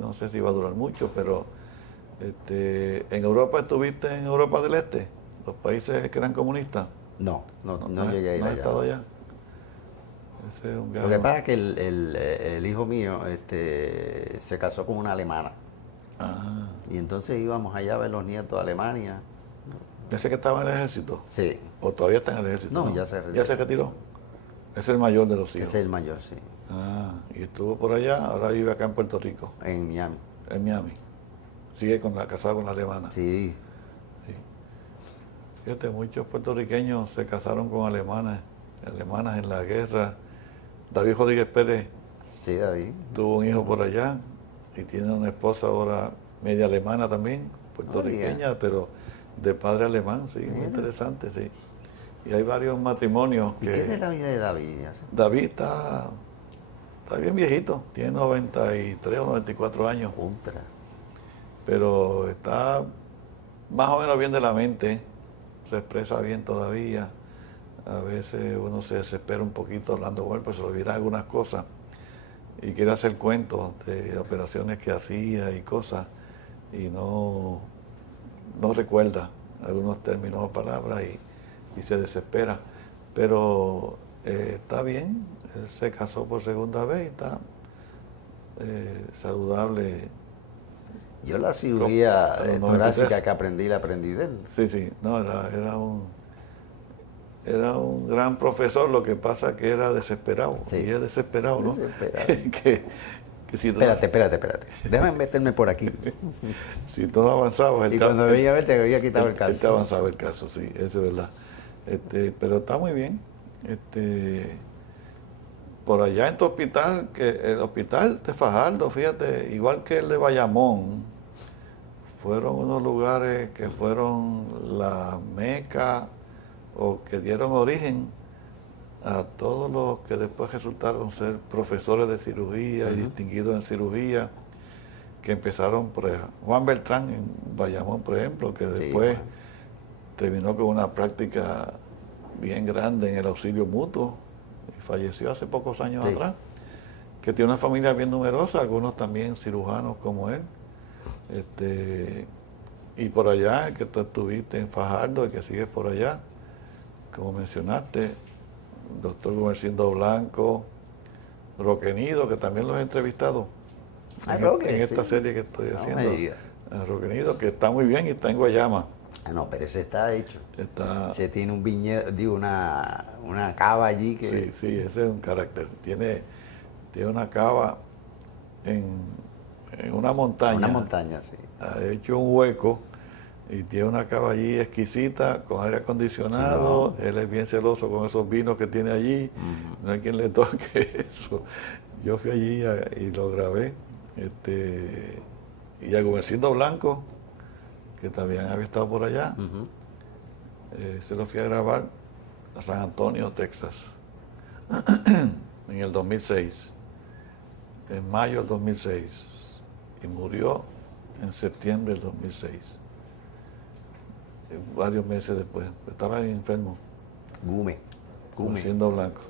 No sé si va a durar mucho, pero en Europa, ¿estuviste en Europa del Este? ¿Los países que eran comunistas? No llegué a ir ¿No has allá. estado allá? Ese es un viaje. Lo que pasa es que el hijo mío se casó con una alemana. Y entonces íbamos allá a ver los nietos de Alemania. ¿Ese que estaba en el ejército? Sí. ¿O todavía está en el ejército? No, ya se retiró. ¿Ya se retiró? Es el mayor de los hijos. Es el mayor, sí. Y estuvo por allá, ahora vive acá en Puerto Rico. En Miami. En Miami. Sigue casado con la alemana. Sí. Fíjate, muchos puertorriqueños se casaron con alemanas en la guerra. David Rodríguez Pérez Sí, David. tuvo un hijo por allá y tiene una esposa ahora media alemana también, puertorriqueña, pero de padre alemán, sí, muy interesante, sí. Y hay varios matrimonios ¿Y qué es de la vida de David? David está bien viejito, tiene 93 o 94 años. Ultra. Pero está más o menos bien de la mente, se expresa bien todavía. A veces uno se desespera un poquito hablando con él, pues se olvida algunas cosas y quiere hacer cuentos de operaciones que hacía y cosas y no recuerda algunos términos o palabras y se desespera. Pero está bien, él se casó por segunda vez y está saludable. Yo la cirugía torácica que aprendí, la aprendí de él. Sí, no, era un gran profesor, lo que pasa que era desesperado, y es desesperado, ¿no? Desesperado. Que si tú, Espérate. Déjame meterme por aquí. si tú no avanzabas, Y cuando venía a ver, te había quitado el él te caso. avanzaba el caso, sí, eso es verdad. Pero está muy bien. Por allá en tu hospital, que el hospital de Fajardo, fíjate, igual que el de Bayamón, fueron unos lugares que fueron la meca o que dieron origen a todos los que después resultaron ser profesores de cirugía y distinguidos en cirugía, que empezaron por Juan Beltrán en Bayamón, por ejemplo, que después terminó con una práctica bien grande en el auxilio mutuo y falleció hace pocos años atrás, que tiene una familia bien numerosa, algunos también cirujanos como él. Y por allá, que tú estuviste en Fajardo y que sigues por allá, como mencionaste, doctor Gumersindo Blanco, Roquenido, que también los he entrevistado en esta serie que estoy haciendo. Roquenido, que está muy bien y está en Guayama. No, pero ese está hecho. Se tiene un viñedo, digo, una cava allí que... Sí, ese es un carácter. Tiene una cava en una montaña. Una montaña, sí. Ha hecho un hueco y tiene una cava allí exquisita, con aire acondicionado. Él es bien celoso con esos vinos que tiene allí. No hay quien le toque eso. Yo fui allí y lo grabé. Y a Gumersindo Blanco, que también había estado por allá, se lo fui a grabar a San Antonio, Texas, en el 2006, en mayo del 2006, y murió en septiembre del 2006, varios meses después. Estaba enfermo. Gumersindo Blanco.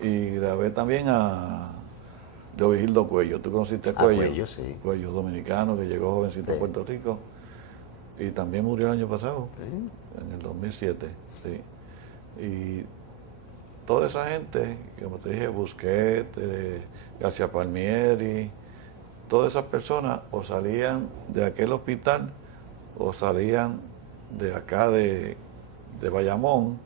Y grabé también a Leovigildo Cuello. ¿Tú conociste a Cuello? Cuello, sí. Cuello, dominicano, que llegó jovencito a Puerto Rico. Y también murió el año pasado, en el 2007. Sí. Y toda esa gente, como te dije, Busquet, García Palmieri, todas esas personas o salían de aquel hospital o salían de acá de Bayamón,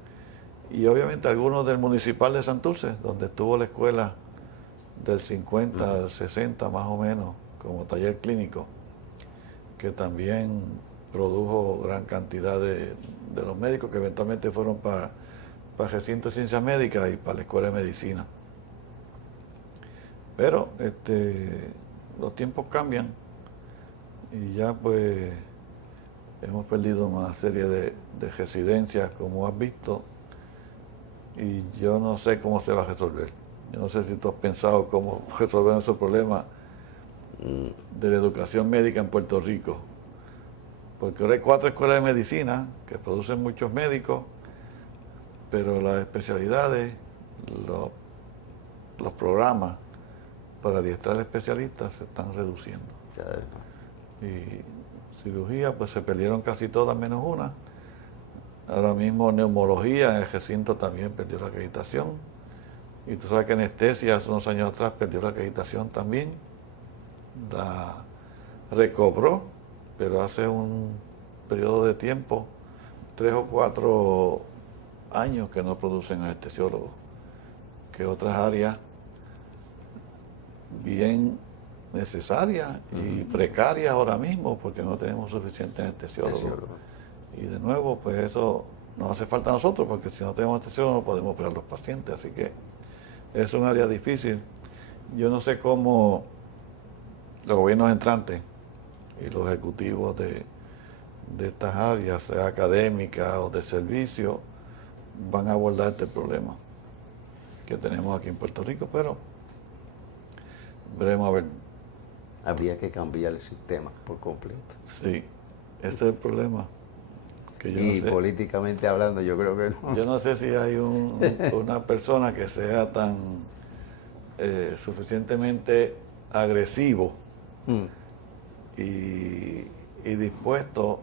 y obviamente algunos del Municipal de Santurce, donde estuvo la escuela del 50 al 60 más o menos, como taller clínico, que también produjo gran cantidad de los médicos que eventualmente fueron para el recinto de ciencias médicas y para la escuela de medicina. Pero los tiempos cambian y ya pues hemos perdido una serie de residencias, como has visto, y yo no sé cómo se va a resolver. Yo no sé si tú has pensado cómo resolver esos problemas de la educación médica en Puerto Rico. Porque ahora hay 4 escuelas de medicina que producen muchos médicos, pero las especialidades, los programas para adiestrar especialistas se están reduciendo. Y cirugía, pues se perdieron casi todas menos una. Ahora mismo neumología en el recinto también perdió la acreditación. Y tú sabes que anestesia hace unos años atrás perdió la acreditación también. La recobró, pero hace un periodo de tiempo, 3 o 4 años que no producen anestesiólogos, que otras áreas bien necesarias y precarias ahora mismo, porque no tenemos suficientes anestesiólogos. Y de nuevo, pues eso nos hace falta a nosotros, porque si no tenemos anestesiólogos no podemos operar a los pacientes, así que es un área difícil. Yo no sé cómo los gobiernos entrantes y los ejecutivos de estas áreas, sea académicas o de servicio, van a abordar este problema que tenemos aquí en Puerto Rico, pero veremos a ver. Habría que cambiar el sistema por completo. Sí, ese es el problema. Que yo Y no sé, políticamente hablando, yo creo que no. yo no sé si hay una persona que sea tan suficientemente agresivo y dispuesto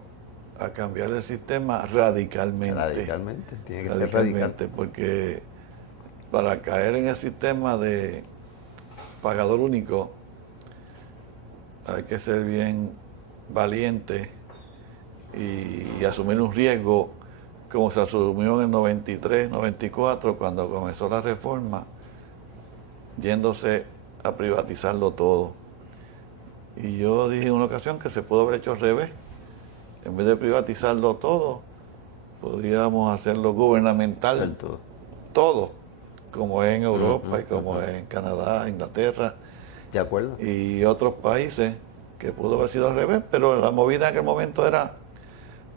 a cambiar el sistema radicalmente. Radicalmente, tiene que ser radical. Porque para caer en el sistema de pagador único hay que ser bien valiente y asumir un riesgo como se asumió en el 93, 94, cuando comenzó la reforma, yéndose a privatizarlo todo. Y yo dije en una ocasión que se pudo haber hecho al revés. En vez de privatizarlo todo, podríamos hacerlo gubernamental, todo, como es en Europa y como es en Canadá, Inglaterra. ¿De acuerdo? Y otros países, que pudo haber sido al revés, pero la movida en aquel momento era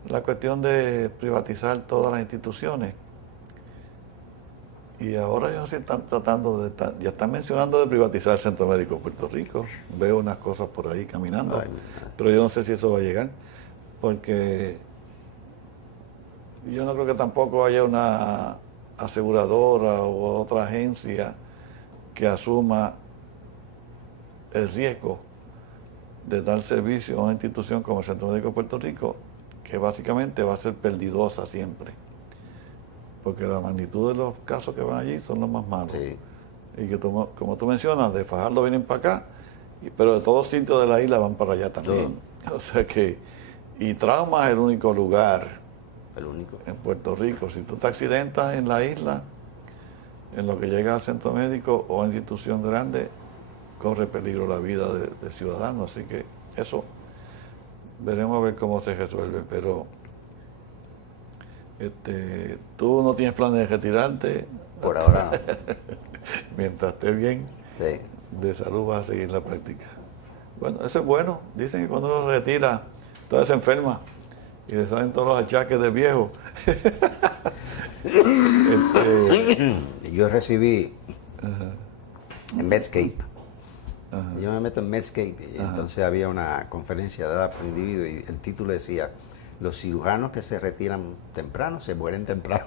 la cuestión de privatizar todas las instituciones. Y ahora ellos están tratando ya están mencionando de privatizar el Centro Médico de Puerto Rico. Veo unas cosas por ahí caminando, pero yo no sé si eso va a llegar, porque yo no creo que tampoco haya una aseguradora o otra agencia que asuma el riesgo de dar servicio a una institución como el Centro Médico de Puerto Rico, que básicamente va a ser perdidosa siempre. Porque la magnitud de los casos que van allí son los más malos. Sí. Y que como tú mencionas, de Fajardo vienen para acá, pero de todos sitios de la isla van para allá también. Sí. O sea que, y Trauma es el único lugar en Puerto Rico. Si tú te accidentas en la isla, en lo que llega al centro médico o a una institución grande, corre peligro la vida de ciudadanos. Así que eso, veremos a ver cómo se resuelve, pero tú no tienes planes de retirarte. Por ahora. Mientras estés bien, sí, de salud vas a seguir la práctica. Bueno, eso es bueno. Dicen que cuando uno se retira, todo se enferma y le salen todos los achaques de viejo. Yo recibí en Medscape. Yo me meto en Medscape y entonces había una conferencia dada por individuo y el título decía: los cirujanos que se retiran temprano se mueren temprano.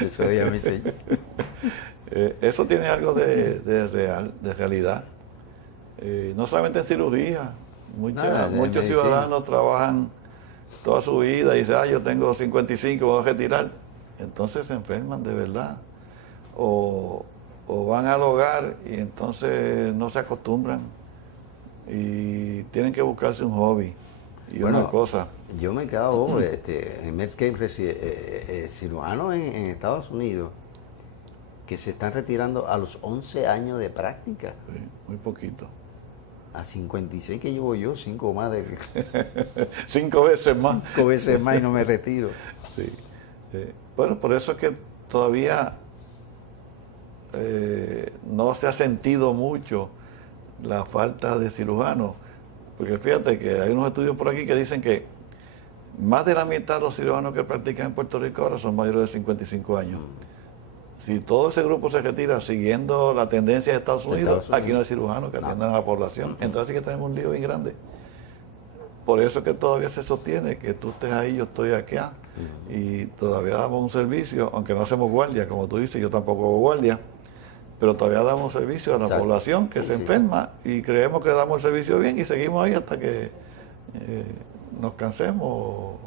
Eso ya me dice. Eso tiene algo de realidad. No solamente en cirugía. Muchos ciudadanos trabajan toda su vida y dicen, yo tengo 55, voy a retirar. Entonces se enferman de verdad. O van al hogar y entonces no se acostumbran y tienen que buscarse un hobby. Y una cosa. Yo me he quedado en Medscape cirujanos en Estados Unidos que se están retirando a los 11 años de práctica. Sí, muy poquito. A 56 que llevo yo, 5 más de... 5 veces más. 5 veces más y no me retiro. Sí. Bueno, por eso es que todavía no se ha sentido mucho la falta de cirujanos. Porque fíjate que hay unos estudios por aquí que dicen que más de la mitad de los cirujanos que practican en Puerto Rico ahora son mayores de 55 años. Si todo ese grupo se retira siguiendo la tendencia de Estados Unidos, aquí no hay cirujanos que atiendan a la población. Entonces sí que tenemos un lío bien grande. Por eso es que todavía se sostiene que tú estés ahí, yo estoy acá. Y todavía damos un servicio, aunque no hacemos guardia, como tú dices, yo tampoco hago guardia. Pero todavía damos servicio a la población que se enferma y creemos que damos el servicio bien y seguimos ahí hasta que nos cansemos o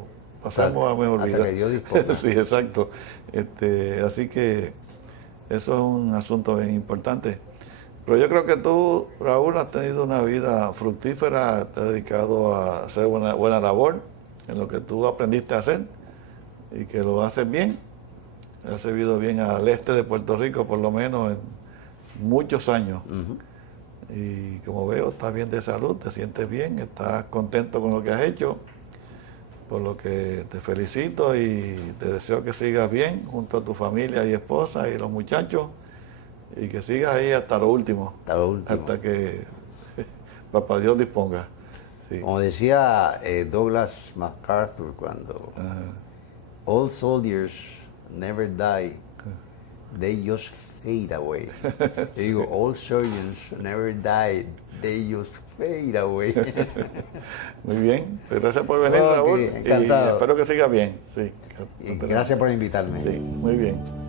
pasamos a mejor vida. Hasta que Dios disponga. Sí, exacto. Así que eso es un asunto bien importante. Pero yo creo que tú, Raúl, has tenido una vida fructífera, te has dedicado a hacer buena labor en lo que tú aprendiste a hacer y que lo haces bien. Has servido bien al este de Puerto Rico, por lo menos en muchos años. Y como veo, estás bien de salud, te sientes bien, estás contento con lo que has hecho, por lo que te felicito y te deseo que sigas bien junto a tu familia y esposa y los muchachos y que sigas ahí hasta lo último. Hasta que Papá Dios disponga. Sí. Como decía Douglas MacArthur cuando all soldiers never die, they just fade away. Yo digo, all surgeons never die, they just fade away. Muy bien, pues gracias por venir, Raúl. Encantado. Y espero que siga bien. Sí. Y gracias por invitarme. Sí, muy bien.